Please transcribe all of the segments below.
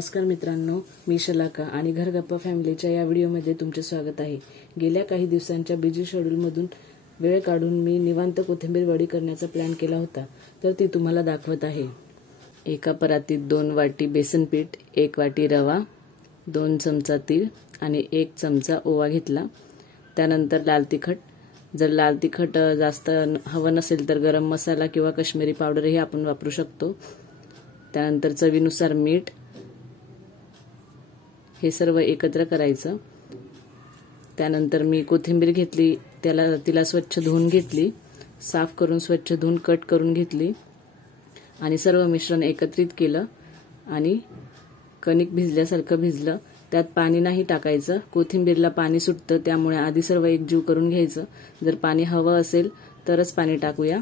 नमस्कार मित्रांनो, मी शलाका आणि घरगप्पा फॅमिलीच्या या व्हिडिओमध्ये तुमचे स्वागत आहे। गेल्या काही दिवसांच्या बिझी शेड्यूलमधून वेळ काढून मी निवांत कोथिंबीर वडी करण्याचा प्लॅन केला होता, तर ती तुम्हाला दाखवत आहे। एका परातीत 2 वाटी बेसन पीठ, 1 वाटी रवा, 2 चमचा तीळ आणि 1 चमचा ओवा घेतला। त्यानंतर लाल तिखट, जर लाल तिखट जास्त हवं नसेल तर गरम मसाला किंवा काश्मीरी पावडरही आपण वापरू शकतो। त्यानंतर चवीनुसार मीठ, हे सर्व एकत्र करायचं। त्यानंतर मी कोथिंबीर घेतली, तिला स्वच्छ धुवून घेतली, साफ करून स्वच्छ धुवून कट करून घेतली आणि सर्व मिश्रण एकत्रित केलं आणि कणिक भिजल्यासारखं भिजलं। त्यात पाणी नाही टाकायचं, कोथिंबीरला पाणी सुटतं, त्यामुळे आधी सर्व एकजीव करून घ्यायचं। जर पाणी हवं असेल तरच पाणी टाकूया।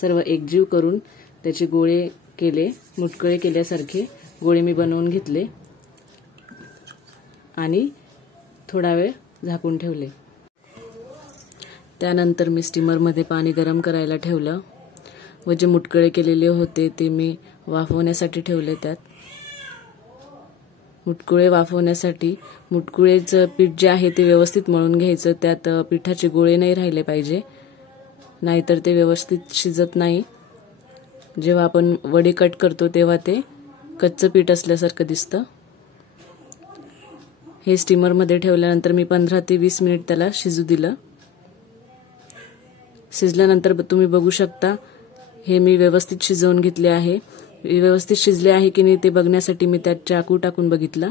सर्व एकजीव करून त्याचे गोळे केले, मुटकुळे केल्यासारखे गोळे मी बनवून घेतले आणि थोडा वेळ झाकून ठेवले। त्यानंतर मी स्टीमरमध्ये पाणी गरम करायला ठेवलं व जे मुटकुळे केलेले होते ते मी वाफवण्यासाठी ठेवले। त्यात मुटकुळे वाफवण्यासाठी मुटकुळेचं पीठ जे आहे ते व्यवस्थित मळून घ्यायचं, त्यात पिठाचे गोळे नाही राहिले पाहिजे, नाहीतर ते व्यवस्थित शिजत नाही। जेव्हा आपण वडी कट करतो तेव्हा ते कच्चं पीठ असल्यासारखं दिसतं। हे स्टीमरमध्ये ठेवल्यानंतर मी 15 ते 20 मिनिट त्याला शिजू दिलं। शिजल्यानंतर तुम्ही बघू शकता, हे मी व्यवस्थित शिजवून घेतले आहे। व्यवस्थित शिजले आहे की नाही ते बघण्यासाठी मी त्यात चाकू टाकून बघितला।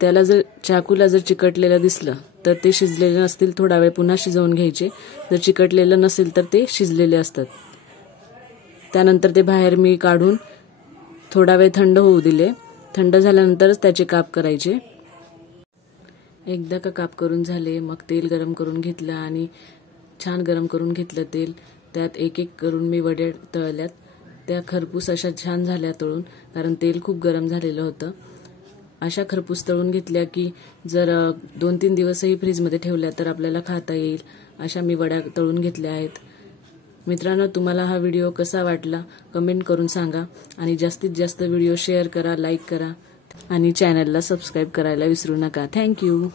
त्याला जर चाकूला चिकटलेलं दिसलं तर ते शिजलेले नसतील, थोडा वेळ पुन्हा शिजवून घ्यायचे। जर चिकटलेलं नसेल तर ते शिजलेले असतात। त्यानंतर ते बाहेर मी काढून थोडा वेळ थंड होऊ दिले। थंड झाल्यानंतरच त्याचे काप करायचे। एकदा का काप करून झाले, मग तेल गरम करून घेतलं आणि छान गरम करून घेतलं तेल। त्यात एक एक करून मी वड्या तळल्यात, त्या खरपूस अशा छान झाल्या तळून, कारण तेल खूप गरम झालेलं होतं। अशा खरपूस तळून घेतल्या की जर 2-3 दिवसही फ्रीजमध्ये ठेवल्या तर आपल्याला खाता येईल, अशा मी वड्या तळून घेतल्या आहेत। मित्रांनो, तुम्हाला हा व्हिडिओ कसा वाटला कमेंट करून सांगा आणि जास्तीत जास्त व्हिडिओ शेअर करा, लाईक करा आणि चॅनलला सबस्क्राईब करायला विसरू नका। थँक्यू।